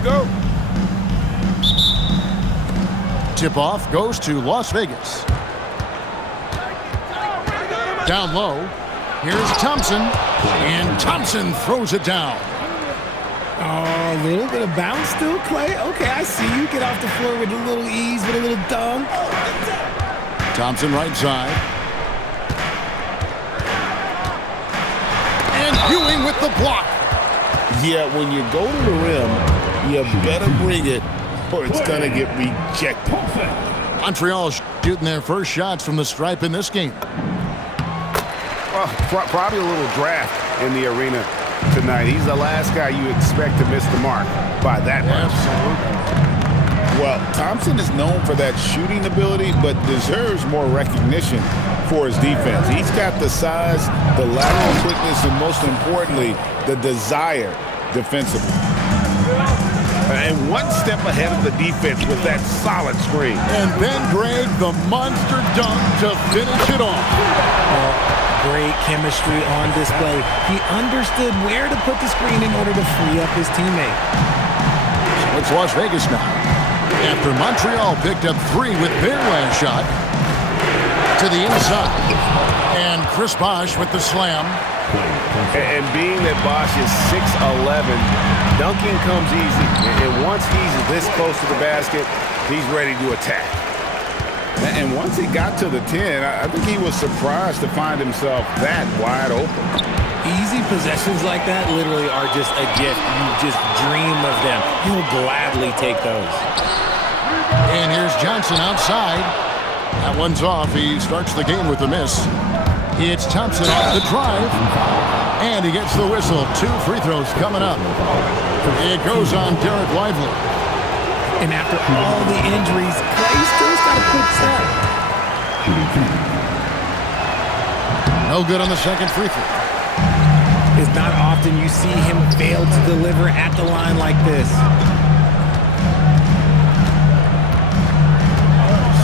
go. Tip-off goes to Las Vegas. Down low. Here's Thompson. And Thompson throws it down. Oh, a little bit of bounce still, Clay. Okay, I see you. Get off the floor with a little ease, with a little dunk. Thompson right side. And Ewing with the block. Yeah, when you go to the rim, you better bring it or it's going to get rejected. Montreal shooting their first shots from the stripe in this game. Well, probably a little draft in the arena tonight. He's the last guy you expect to miss the mark by that much. Absolutely. Well, Thompson is known for that shooting ability, but deserves more recognition for his defense. He's got the size, the lateral quickness, and most importantly, the desire defensively. And one step ahead of the defense with that solid screen. And then Greg, the monster dunk to finish it off. Great chemistry on display. He understood where to put the screen in order to free up his teammate. So it's Las Vegas now. After Montreal picked up 3 with their last shot. To the inside. And Chris Bosh with the slam. And being that Bosh is 6'11", dunking comes easy. And once he's this close to the basket, he's ready to attack. And once he got to the 10, I think he was surprised to find himself that wide open. Easy possessions like that literally are just a gift. You just dream of them. You'll gladly take those. And here's Johnson outside. That one's off. He starts the game with a miss. It's Thompson off the drive. And he gets the whistle. 2 free throws coming up. It goes on Derek Lively. And after all the injuries, Clay still's got a quick set. No good on the second free throw. It's not often you see him fail to deliver at the line like this.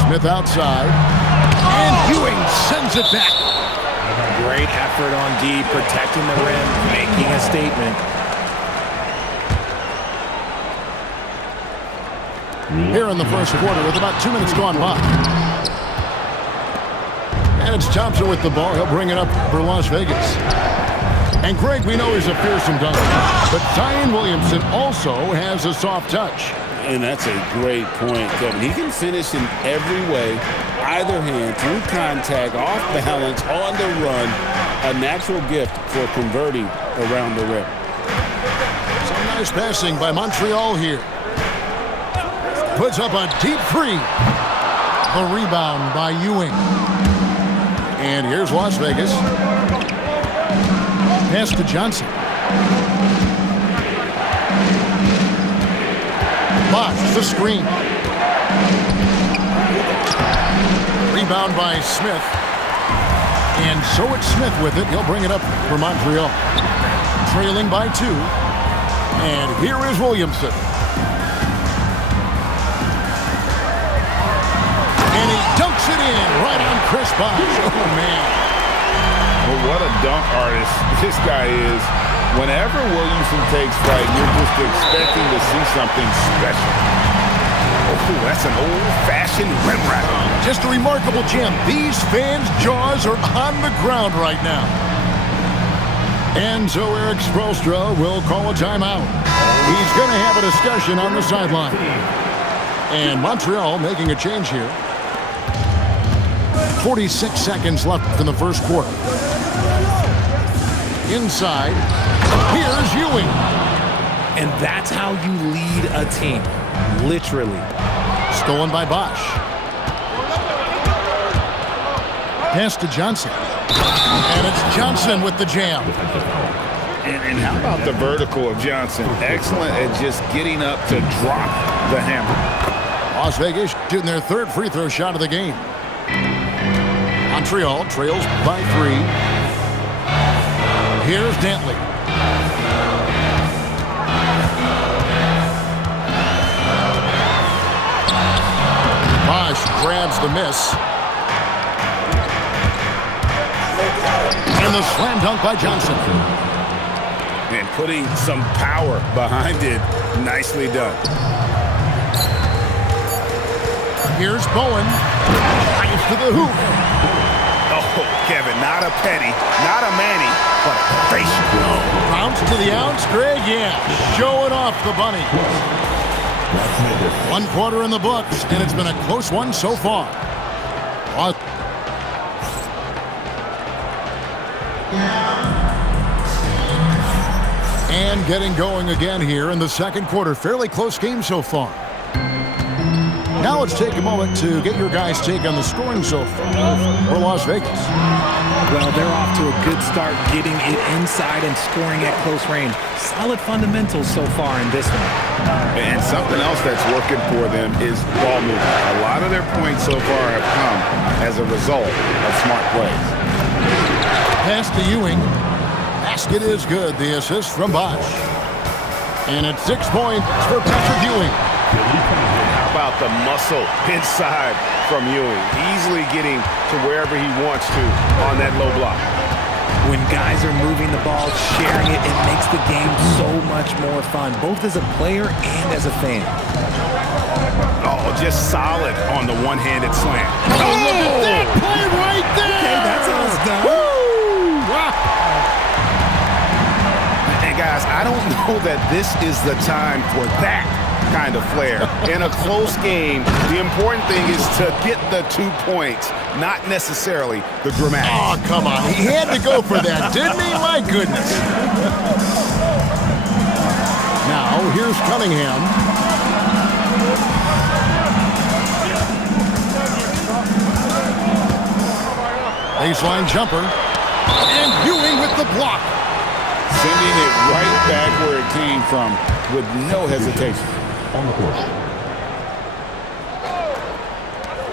Smith outside. And Ewing sends it back. Great effort on D, protecting the rim, making a statement. Here in the first quarter with about 2 minutes gone by. And it's Thompson with the ball. He'll bring it up for Las Vegas. And Greg, we know he's a fearsome dunker, but Zion Williamson also has a soft touch. And that's a great point, Kevin. He can finish in every way, either hand, through contact, off balance, on the run. A natural gift for converting around the rim. Some nice passing by Montreal here. Puts up a deep 3. The rebound by Ewing. And here's Las Vegas. Pass to Johnson. Bosh, the screen. Rebound by Smith. And so it's Smith with it. He'll bring it up for Montreal. Trailing by 2. And here is Williamson. And he dunks it in right on Chris Bosh. Oh, man. Well, what a dunk artist this guy is. Whenever Williamson takes flight, you're just expecting to see something special. Oh, that's an old-fashioned rim wrap. Just a remarkable gem. These fans' jaws are on the ground right now. And so Eric Spoelstra will call a timeout. He's going to have a discussion on the sideline. And Montreal making a change here. 46 seconds left in the first quarter. Inside, here's Ewing. And that's how you lead a team, literally. Stolen by Bosh. Pass to Johnson. And it's Johnson with the jam. And how about the vertical of Johnson? Excellent at just getting up to drop the hammer. Las Vegas shooting their 3rd free throw shot of the game. Montreal trails by 3. Here's Dantley. Bosh grabs the miss. And the slam dunk by Johnson. And putting some power behind it. Nicely done. Here's Bowen. Drives to the hoop. Oh, Kevin, not a penny, not a Manny, but a patient. Bounce to the ounce, Greg, yeah. Showing off the bunny. 1 quarter in the books, and it's been a close one so far. And getting going again here in the second quarter. Fairly close game so far. Now let's take a moment to get your guys' take on the scoring so far for Las Vegas. Well, they're off to a good start getting it inside and scoring at close range. Solid fundamentals so far in this one. And something else that's working for them is ball movement. A lot of their points so far have come as a result of smart plays. Pass to Ewing. Basket is good. The assist from Bosch. And it's 6 points for Patrick Ewing. How about the muscle inside from Ewing? Easily getting to wherever he wants to on that low block. When guys are moving the ball, sharing it, it makes the game so much more fun, both as a player and as a fan. Oh, just solid on the one-handed slam. Oh, look at that play right there! Okay, that's how it's done. Woo! Wow. And guys, I don't know that this is the time for that kind of flair. In a close game, the important thing is to get the 2 points, not necessarily the dramatic. Oh, come on. He had to go for that, didn't he? My goodness. Now, here's Cunningham. Baseline jumper. And Ewing with the block. Sending it right back where it came from with no hesitation. On the court.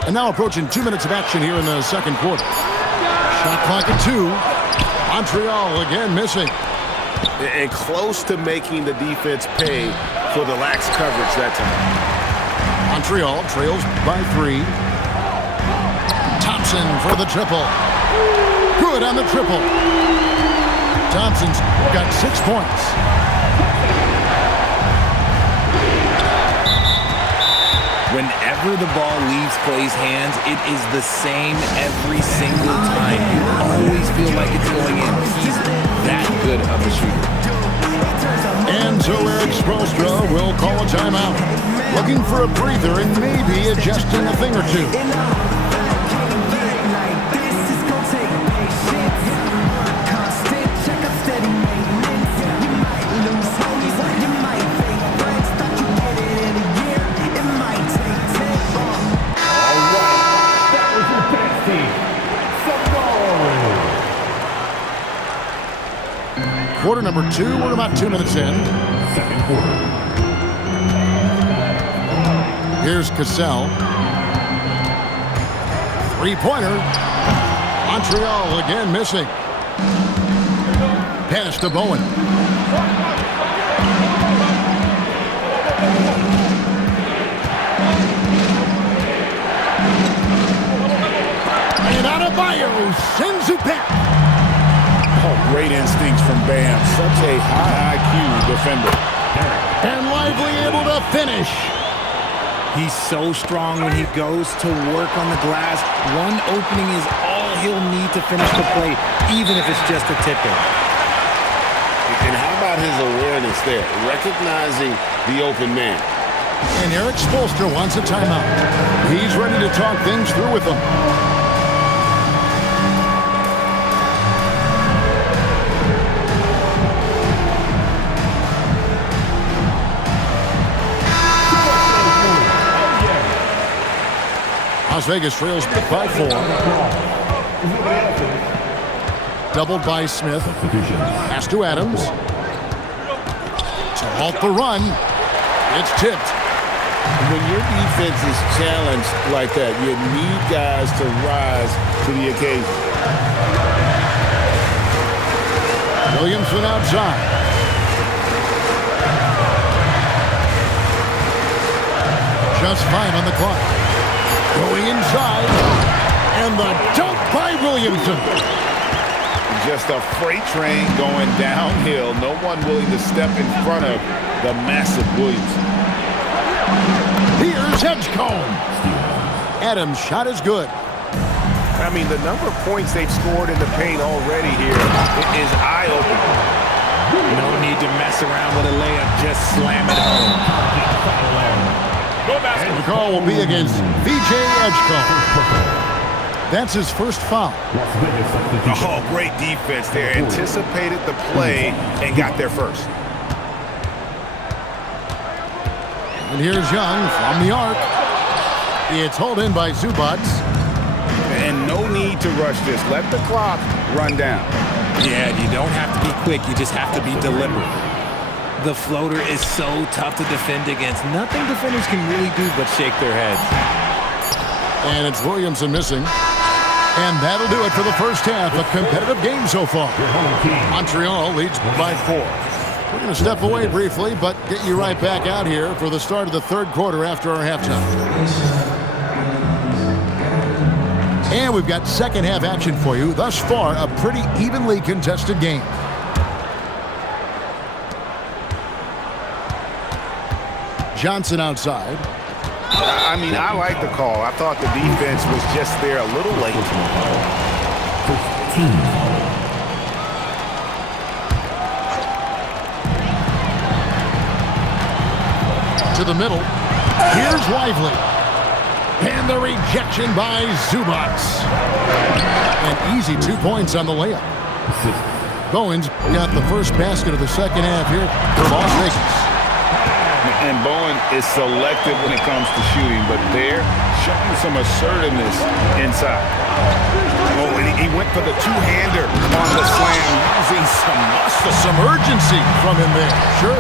And now approaching 2 minutes of action here in the second quarter. Shot clock at 2. Montreal again missing. And close to making the defense pay for the lax coverage that time. Montreal trails by 3. Thompson for the triple. Good on the triple. Thompson's got 6 points. Whenever the ball leaves Clay's hands, it is the same every single time. You always feel like it's going in. He's that good of a shooter. And so Eric Spoelstra will call a timeout. Looking for a breather and maybe adjusting a thing or two. Quarter number 2, we're about 2 minutes in. Second quarter. Here's Cassell. 3-pointer. Montreal again missing. Pass to Bowen. And Adebayo sends it back. Oh, great instincts from Bam. Such a high IQ defender. And Lively able to finish. He's so strong when he goes to work on the glass. One opening is all he'll need to finish the play, even if it's just a tip-in. And how about his awareness there, recognizing the open man? And Eric Spoelstra wants a timeout. He's ready to talk things through with them. Las Vegas trails by 4. Doubled by Smith. Pass to Adams. To halt the run. It's tipped. When your defense is challenged like that, you need guys to rise to the occasion. Williamson outside. Just 5 on the clock. Going inside, and the dunk by Williamson. just a freight train going downhill. No one willing to step in front of the massive Williams. Here's Edgecombe. Adams' shot is good. I mean, the number of points they've scored in the paint already here is eye-opening. No need to mess around with a layup. Just slam it home. And the call will be against VJ Edgecombe. That's his first foul. Oh, great defense there. Anticipated the play and got there first. And here's Young from the arc. It's hauled in by Zubats. And no need to rush this. Let the clock run down. Yeah, you don't have to be quick. You just have to be deliberate. The floater is so tough to defend against. Nothing defenders can really do but shake their heads. And it's Williamson missing. And that'll do it for the first half. A competitive game so far. Montreal leads by 4. We're going to step away briefly, but get you right back out here for the start of the third quarter after our halftime. And we've got second half action for you. Thus far, a pretty evenly contested game. Johnson outside. I mean, I like the call. I thought the defense was just there a little late. To the middle. Here's Lively. And the rejection by Zubats. An easy 2 points on the layup. Bowens got the first basket of the second half here for Las Vegas. And Bowen is selective when it comes to shooting, but they're showing some assertiveness inside. Oh, and he went for the two-hander on the slam, using some muscle. Some urgency from him there. Sure.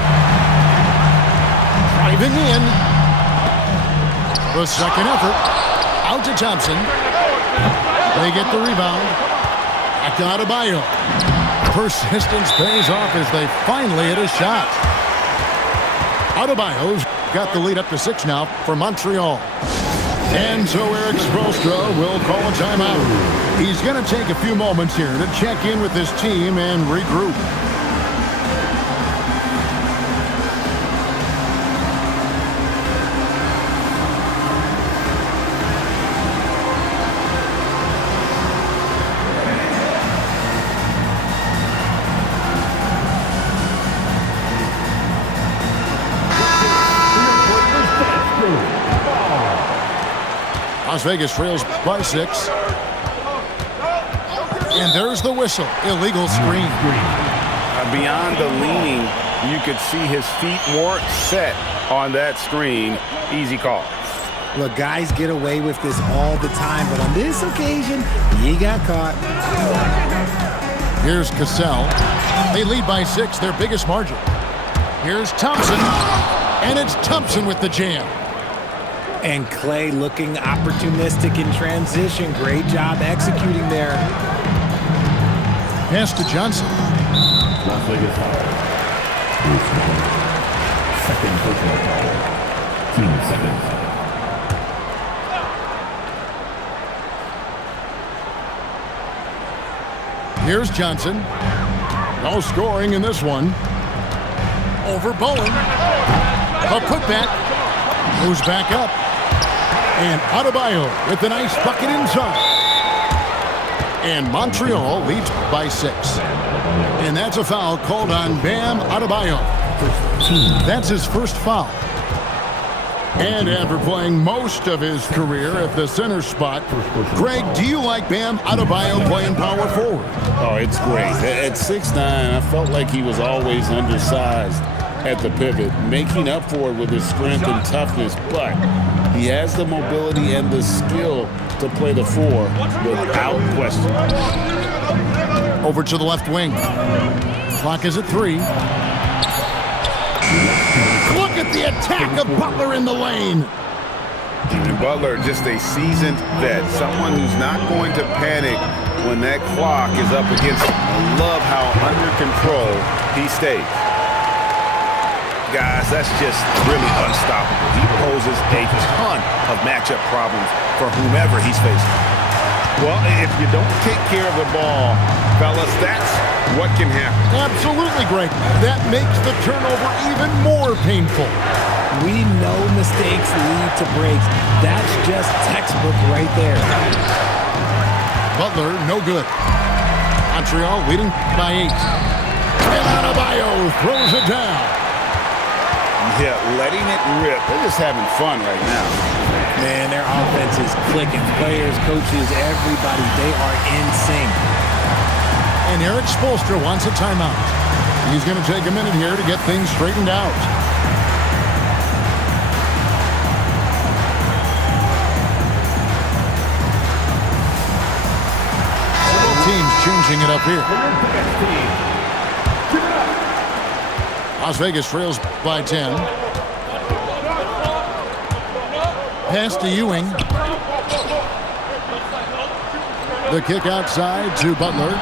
Driving in. The second effort. Out to Thompson. They get the rebound. Back to Adebayo. Persistence pays off as they finally hit a shot. Adebayo's got the lead up to 6 now for Montreal. And so Eric Spoelstra will call a timeout. He's going to take a few moments here to check in with his team and regroup. Las Vegas trails by 6. And there's the whistle. Illegal screen. Beyond the leaning, you could see his feet weren't set on that screen. Easy call. Look, guys get away with this all the time, but on this occasion, he got caught. Here's Cassell. They lead by 6, their biggest margin. Here's Thompson. And it's Thompson with the jam. And Clay looking opportunistic in transition. Great job executing there. Pass to Johnson. Las Vegas foul. Second personal foul. Team seconds. Here's Johnson. No scoring in this one. Over Bowen. A putback. Moves back up. And Adebayo with a nice bucket inside. And Montreal leads by 6. And that's a foul called on Bam Adebayo. That's his first foul. And after playing most of his career at the center spot, Greg, do you like Bam Adebayo playing power forward? Oh, it's great. At 6'9", I felt like he was always undersized at the pivot, making up for it with his strength and toughness, but he has the mobility and the skill to play the 4 without question. Over to the left wing. Clock is at 3. Look at the attack of Butler in the lane. And Butler, just a seasoned vet, someone who's not going to panic when that clock is up against him. I love how under control he stays. Guys, that's just really unstoppable. He poses a ton of matchup problems for whomever he's facing. Well, if you don't take care of the ball, fellas, that's what can happen. Absolutely, Greg. That makes the turnover even more painful. We know mistakes lead to breaks. That's just textbook right there. Butler, no good. Montreal leading by 8. And Adebayo throws it down. Yeah, letting it rip. They're just having fun right now. Man, their offense is clicking. Players, coaches, everybody, they are in sync. And Eric Spoelstra wants a timeout. He's going to take a minute here to get things straightened out. Teams changing it up here. Las Vegas trails by 10. Pass to Ewing. The kick outside to Butler.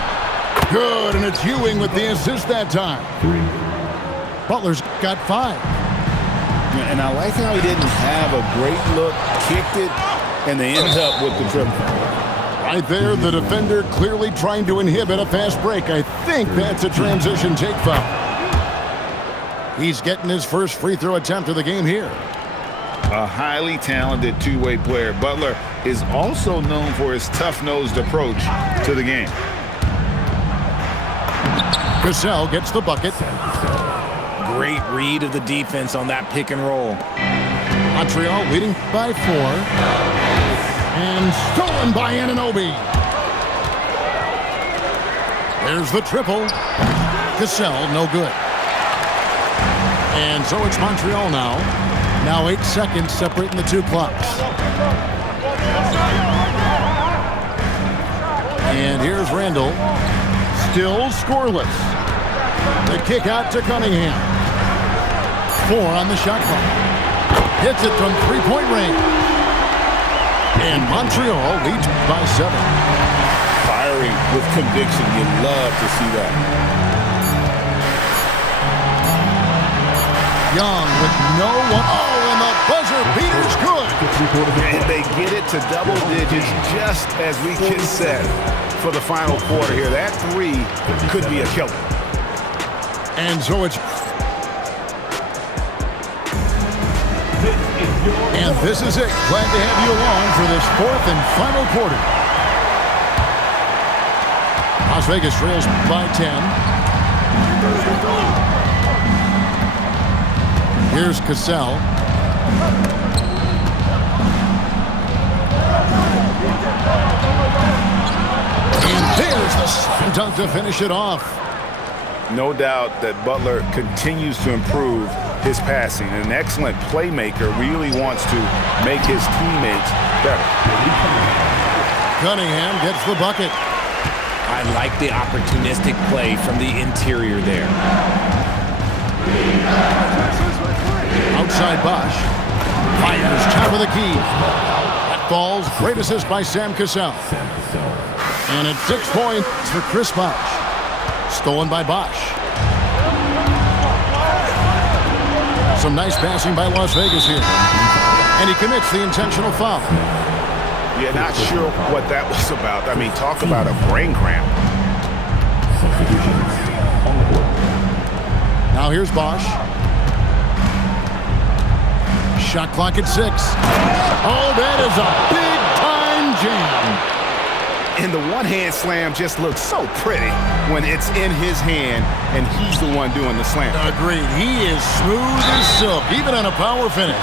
Good, and it's Ewing with the assist that time. Butler's got 5. And I like how he didn't have a great look, kicked it, and they ended up with the triple. Right there, the defender clearly trying to inhibit a fast break. I think that's a transition take foul. He's getting his first free throw attempt of the game here. A highly talented two-way player. Butler is also known for his tough-nosed approach to the game. Cassell gets the bucket. Great read of the defense on that pick and roll. Montreal leading by 4. And stolen by Anunoby. There's the triple. Cassell, no good. And so it's Montreal now. Now 8 seconds separating the two clocks. And here's Randall. Still scoreless. The kick out to Cunningham. 4 on the shot clock. Hits it from three-point range. And Montreal leads by 7. Firing with conviction. You love to see that. Young with no one. Oh, and the buzzer beater's good. And they get it to double digits just as we get set for the final quarter here. That 3 could be a killer. And so it's... And this is it. Glad to have you along for this 4th and final quarter. Las Vegas trails by 10. Here's Cassell. And there's the slam dunk to finish it off. No doubt that Butler continues to improve his passing. An excellent playmaker, really wants to make his teammates better. Cunningham gets the bucket. I like the opportunistic play from the interior there. Outside Bosch. Fires top of the key. That falls. Great assist by Sam Cassell. And it's 6 points for Chris Bosch. Stolen by Bosch. Some nice passing by Las Vegas here. And he commits the intentional foul. Yeah, not sure what that was about. I mean, talk about a brain cramp. Now here's Bosch. Shot clock at 6. Oh, that is a big-time jam. And the one-hand slam just looks so pretty when it's in his hand and he's the one doing the slam. Agreed. He is smooth as silk, even on a power finish.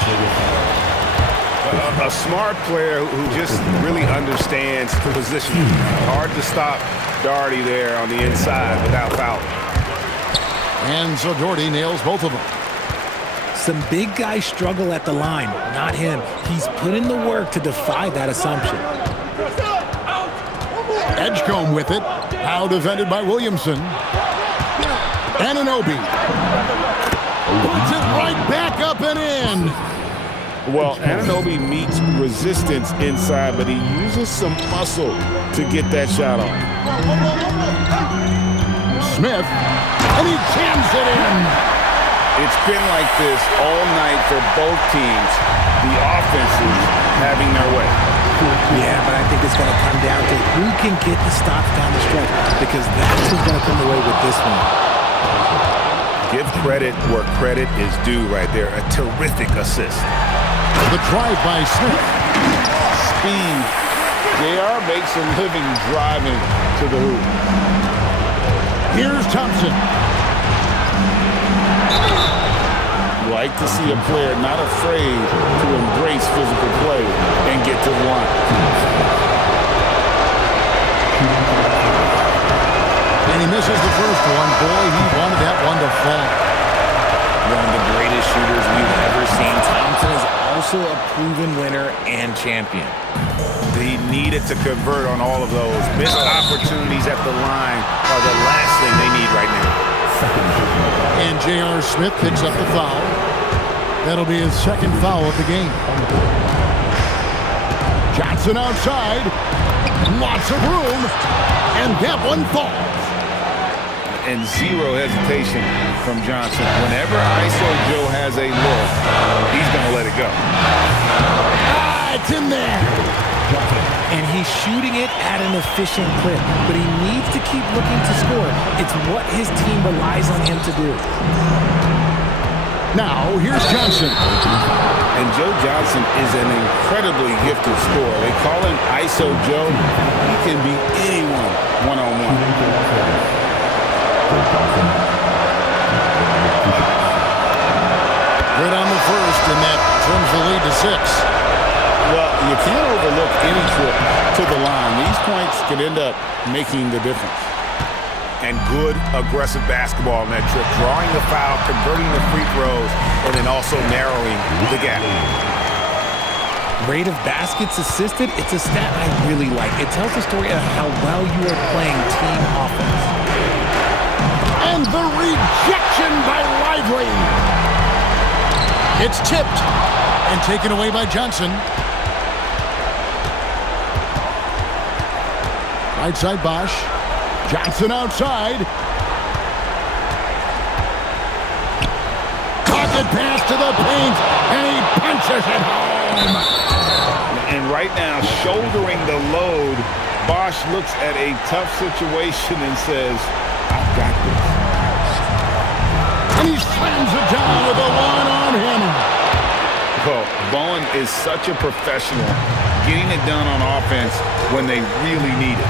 A smart player who just really understands positioning. Hard to stop Doherty there on the inside without fouling. And so Doherty nails both of them. Some big guys struggle at the line, not him. He's put in the work to defy that assumption. Edgecombe with it. Now defended by Williamson. Anunoby. Puts it right back up and in. Well, Anunoby meets resistance inside, but he uses some muscle to get that shot off. Smith. And he jams it in. It's been like this all night for both teams. The offenses having their way. Yeah, but I think it's going to come down to who can get the stops down the stretch, because that's who's going to come away with this one. Give credit where credit is due right there. A terrific assist. The drive by Smith. Speed. JR makes a living driving to the hoop. Here's Thompson. Like to see a player not afraid to embrace physical play and get to the line. And he misses the first one. Boy, he wanted that one to fall. One of the greatest shooters we've ever seen. Thompson is also a proven winner and champion. He needed to convert on all of those. Missed opportunities at the line are the last thing they need right now. And J.R. Smith picks up the foul. That'll be his second foul of the game. Johnson outside. Lots of room. And that one falls. And zero hesitation from Johnson. Whenever ISO Joe has a look, he's going to let it go. It's in there. And he's shooting it at an efficient clip, but he needs to keep looking to score. It's what his team relies on him to do. Now, here's Johnson. And Joe Johnson is an incredibly gifted scorer. They call him ISO Joe. He can beat anyone one-on-one. Good on the first, and that trims the lead to 6. Well, you can't overlook any trip to the line. These points could end up making the difference. And good, aggressive basketball on that trip. Drawing the foul, converting the free throws, and then also narrowing the gap. Rate of baskets assisted, it's a stat I really like. It tells the story of how well you are playing team offense. And the rejection by Lively. It's tipped and taken away by Johnson. Right side Bosch. Johnson outside. Pocket pass to the paint, and he punches it home. And right now, shouldering the load, Bosch looks at a tough situation and says, I've got this. And he slams it down with a one-arm hammer. Well, Bowen is such a professional, getting it done on offense when they really need it.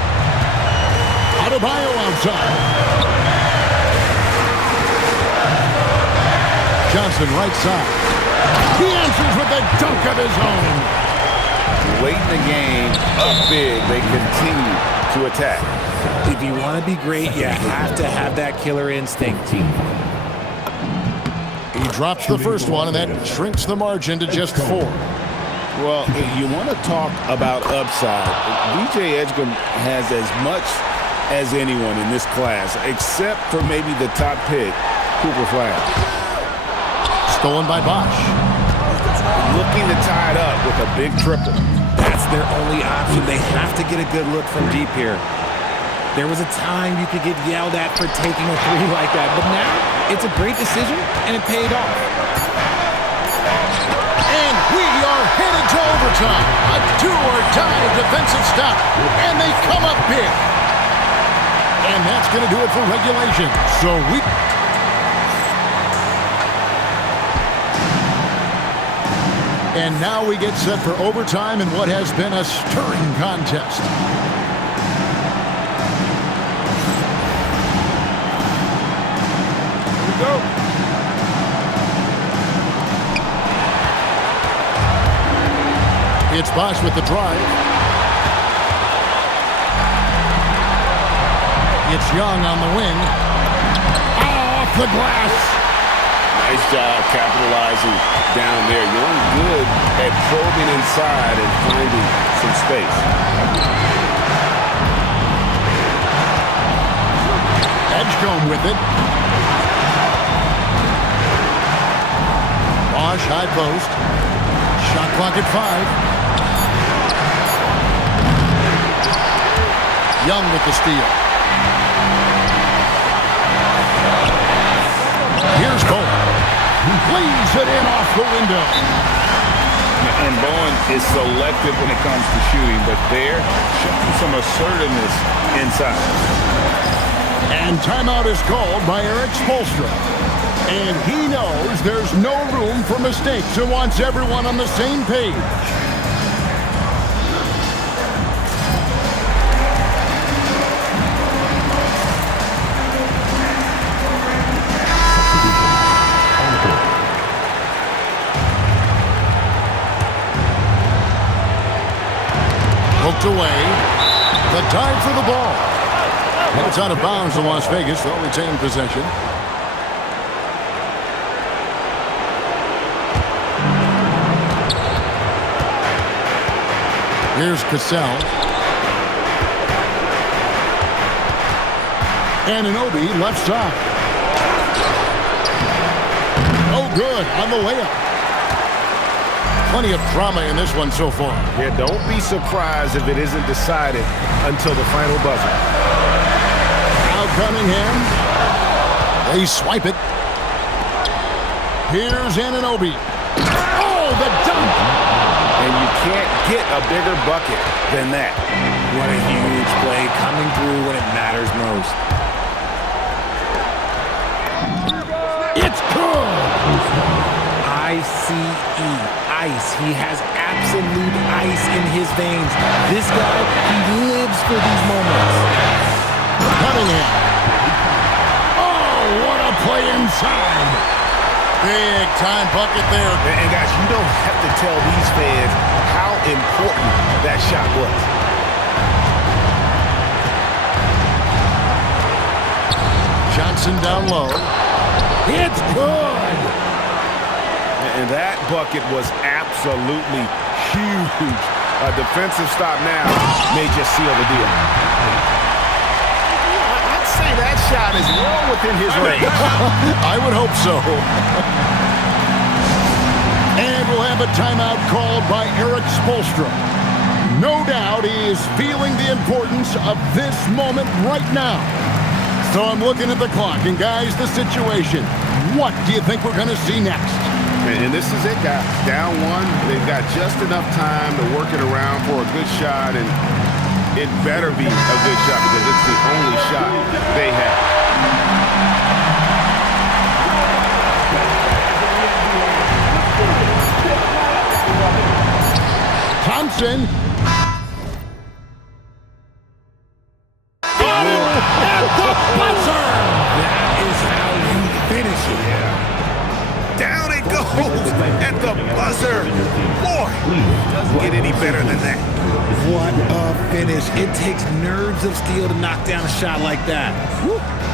Adebayo outside. Johnson right side. He answers with a dunk of his own. Late in the game, up big, they continue to attack. If you want to be great, you have to have that killer instinct. He drops the first one, and that shrinks the margin to just 4. Well, you want to talk about upside. DJ Edgecombe has as much as anyone in this class, except for maybe the top pick, Cooper Flash. Stolen by Bosch. Looking to tie it up with a big triple. That's their only option. They have to get a good look from deep here. There was a time you could get yelled at for taking a 3 like that, but now it's a great decision, and it paid off. And we are headed to overtime. A do-or-die defensive stop, and they come up big. And that's going to do it for regulation. So we... And now we get set for overtime in what has been a stirring contest. Here we go. It's Bosch with the drive. It's Young on the wing. Off the glass. Nice job capitalizing down there. Young good at probing inside and finding some space. Edgecombe with it. Bosch high post. Shot clock at 5. Young with the steal. Here's Cole. He plays it in off the window. And Bowen is selective when it comes to shooting, but they're showing some assertiveness inside. And timeout is called by Eric Spoelstra. And he knows there's no room for mistakes and wants everyone on the same page. Hooked away. The dive for the ball. And it's out of bounds to Las Vegas. They'll retain possession. Here's Cassell. Anunoby left side. Oh, good on the layup. Plenty of drama in this one so far. Yeah, don't be surprised if it isn't decided until the final buzzer. Now Cunningham. They swipe it. Here's Anunoby. Oh, the dunk! And you can't get a bigger bucket than that. What a huge play coming through when it matters most. It's good! I-C-E, ice. He has absolute ice in his veins. This guy, he lives for these moments. Cunningham. Oh, what a play inside. Big time bucket there. And guys, you don't have to tell these fans how important that shot was. Johnson down low. It's good. And that bucket was absolutely huge. A defensive stop now may just seal the deal. I'd say that shot is well within his range. I would hope so. And we'll have a timeout called by Eric Spoelstra. No doubt he is feeling the importance of this moment right now. So I'm looking at the clock, and guys, the situation. What do you think we're going to see next? And this is it, guys. Down one, they've got just enough time to work it around for a good shot, and it better be a good shot because it's the only shot they have. Thompson. Down it goes at the buzzer. Boy, doesn't get any better than that. What a finish. It takes nerves of steel to knock down a shot like that.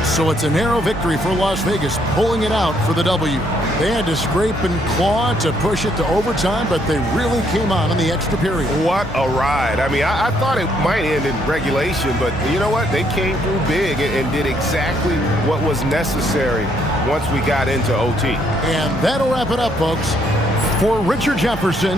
So it's a narrow victory for Las Vegas, pulling it out for the W. They had to scrape and claw to push it to overtime, but they really came on in the extra period. What a ride. I mean, I thought it might end in regulation, but you know what? They came through big and did exactly what was necessary once we got into OT. And that'll wrap it up, folks. For Richard Jefferson,